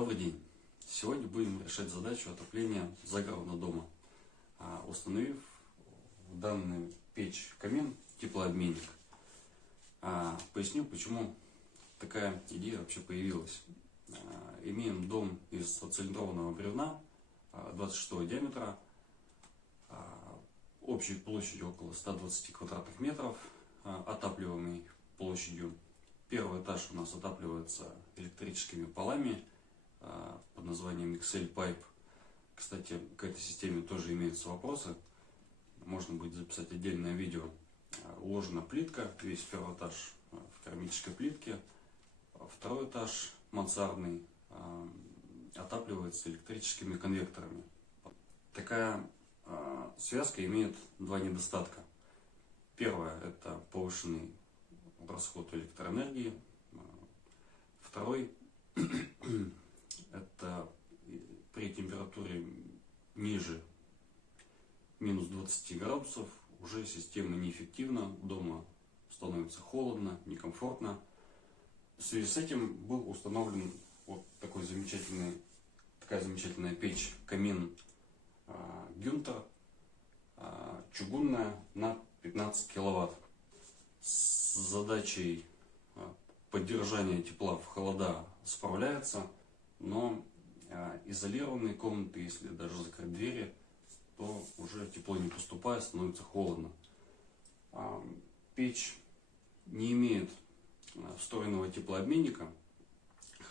Добрый день! Сегодня будем решать задачу отопления загородного дома, установив в данную печь-камин теплообменник. Поясню, почему такая идея вообще появилась. Имеем дом из цилиндрованного бревна 26 диаметра, общей площадью около 120 квадратных метров, отапливаемой площадью. Первый этаж у нас отапливается электрическими полами под названием XL Pipe. Кстати, к этой системе тоже имеются вопросы. Можно будет записать отдельное видео. Уложена плитка, весь первый этаж в керамической плитке. Второй этаж, мансардный, отапливается электрическими конвекторами. Такая связка имеет два недостатка. Первое – это повышенный расход электроэнергии. Второй – это при температуре ниже минус 20 градусов уже система неэффективна, дома становится холодно, некомфортно. В связи с этим был установлен вот такая замечательная печь, камин Гюнтер, чугунная, на 15 киловатт. С задачей поддержания тепла в холода справляется, но изолированные комнаты, если даже закрыть двери, то уже тепло не поступает, становится холодно. Печь не имеет встроенного теплообменника,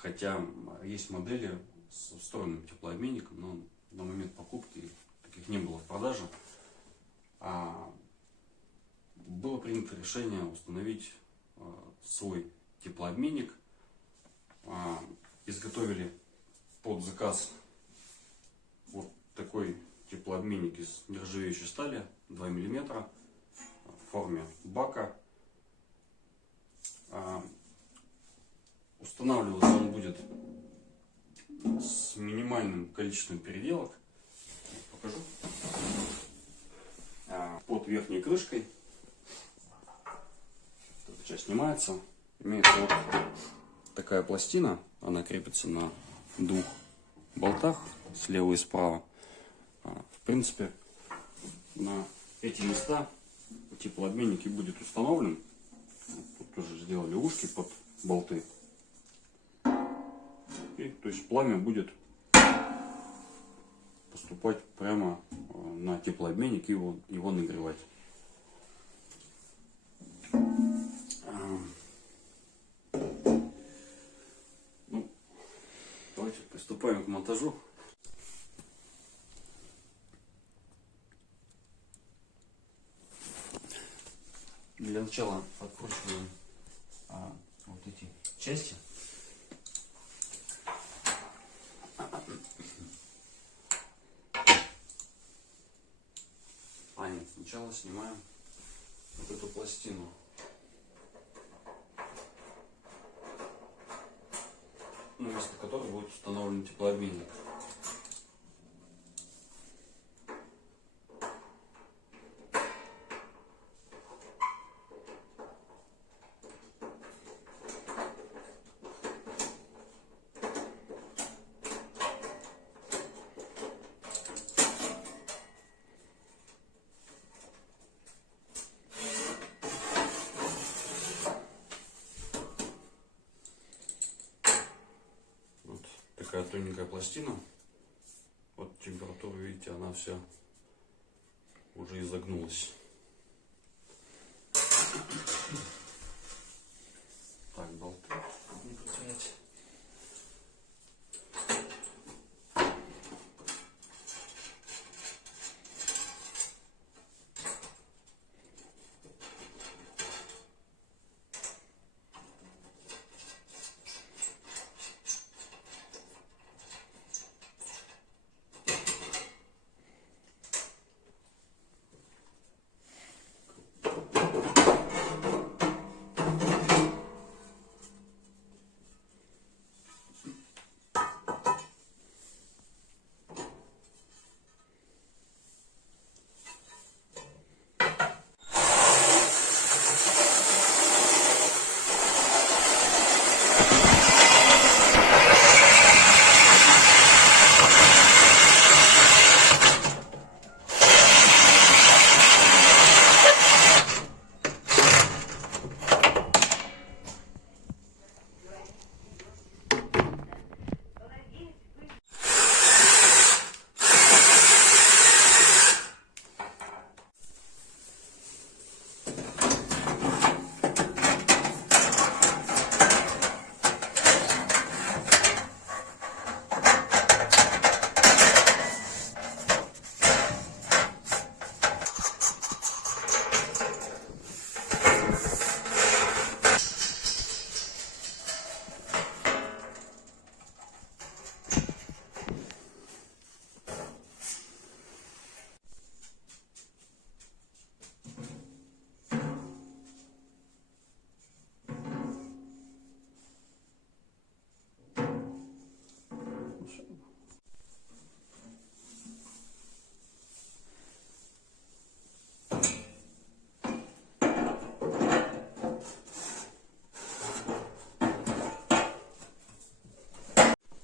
хотя есть модели с встроенным теплообменником, но на момент покупки таких не было в продаже. Было принято решение установить свой теплообменник. Изготовили под заказ вот такой теплообменник из нержавеющей стали 2 мм в форме бака. Устанавливаться он будет с минимальным количеством переделок. Покажу. Под верхней крышкой эта часть снимается. Имеется вот такая пластина. Она крепится на двух болтах слева и справа. В принципе, на эти места теплообменник и будет установлен. Тут тоже сделали ушки под болты. И, то есть пламя будет поступать прямо на теплообменник и его нагревать. Давайте приступаем к монтажу. Для начала откручиваем вот эти части. Нет, сначала снимаем вот эту пластину. На место которой будет установлен теплообменник. Такая тоненькая пластина. Вот температура, видите, она вся уже изогнулась. Так, болты не потерять.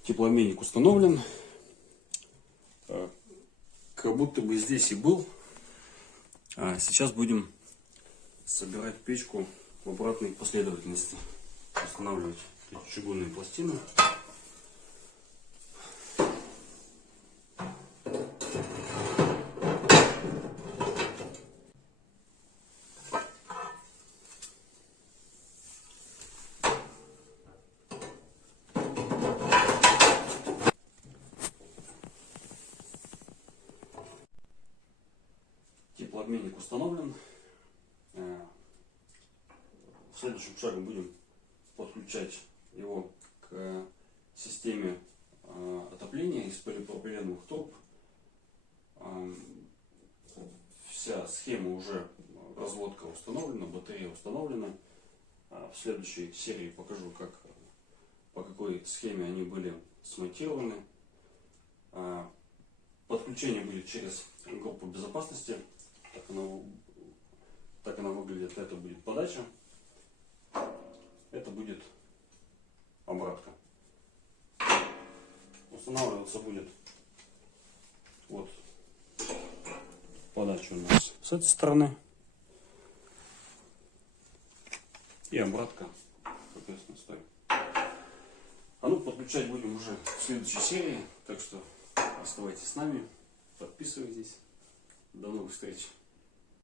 Теплообменник установлен. Как будто бы здесь и был. Сейчас будем собирать печку в обратной последовательности. Устанавливать эти чугунные пластины. Теплообменник установлен. Следующим шагом будем подключать его к системе отопления из полипропиленовых труб. Вся схема уже, разводка установлена, батарея установлена. В следующей серии покажу, по какой схеме они были смонтированы. Подключение будет через группу безопасности. Так она выглядит. Это будет подача. Это будет обратка. Устанавливаться будет вот подача у нас с этой стороны. И обратка, соответственно, стоит. Подключать будем уже в следующей серии. Так что оставайтесь с нами, подписывайтесь. До новых встреч.